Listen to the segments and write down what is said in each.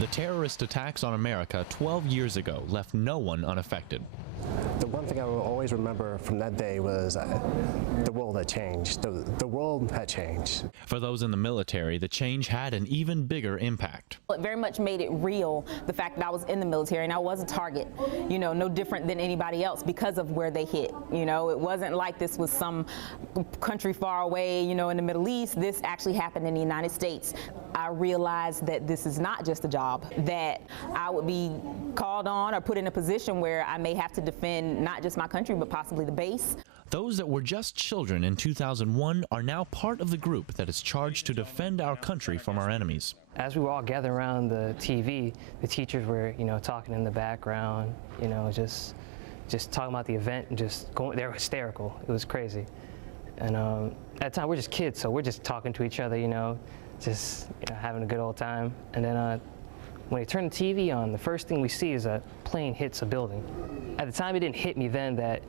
The terrorist attacks on America 12 years ago left no one unaffected. The one thing I will always remember from that day was the world had changed. The world had changed. For those in the military, the change had an even bigger impact. It very much made it real, the fact that I was in the military and I was a target, you know, no different than anybody else because of where they hit. You know, it wasn't like this was some country far away, you know, in the Middle East. This actually happened in the United States. I realized that this is not just a job, that I would be called on or put in a position where I may have to defend not just my country, but possibly the base. Those that were just children in 2001 are now part of the group that is charged to defend our country from our enemies. As we were all gathered around the TV, the teachers were, you know, talking in the background, you know, just talking about the event and just going, they were hysterical. It was crazy. And at the time, we're just kids, so we're just talking to each other, you know, just having a good old time. And then when they turn the TV on, the first thing we see is a plane hits a building. At the time, it didn't hit me then that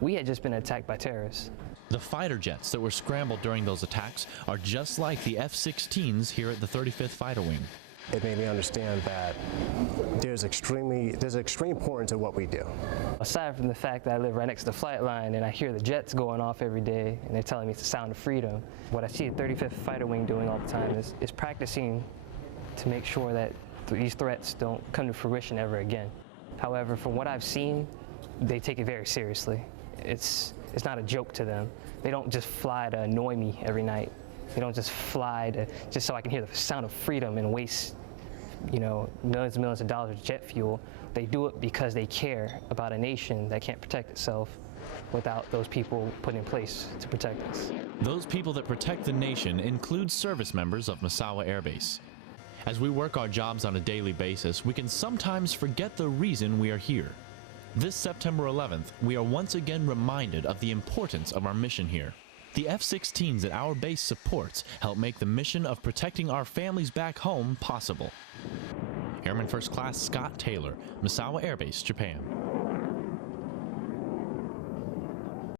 we had just been attacked by terrorists. The fighter jets that were scrambled during those attacks are just like the F-16s here at the 35th Fighter Wing. It made me understand that there's extreme importance in what we do. Aside from the fact that I live right next to the flight line and I hear the jets going off every day and they're telling me it's the sound of freedom, what I see the 35th Fighter Wing doing all the time is practicing to make sure that these threats don't come to fruition ever again. However, from what I've seen, they take it very seriously. It's not a joke to them. They don't just fly to annoy me every night. They don't just fly just so I can hear the sound of freedom and waste, you know, millions and millions of dollars of jet fuel. They do it because they care about a nation that can't protect itself without those people put in place to protect us. Those people that protect the nation include service members of Misawa Air Base. As we work our jobs on a daily basis, we can sometimes forget the reason we are here. This September 11th, we are once again reminded of the importance of our mission here. The F-16s that our base supports help make the mission of protecting our families back home possible. Airman First Class Scott Taylor, Misawa Air Base, Japan.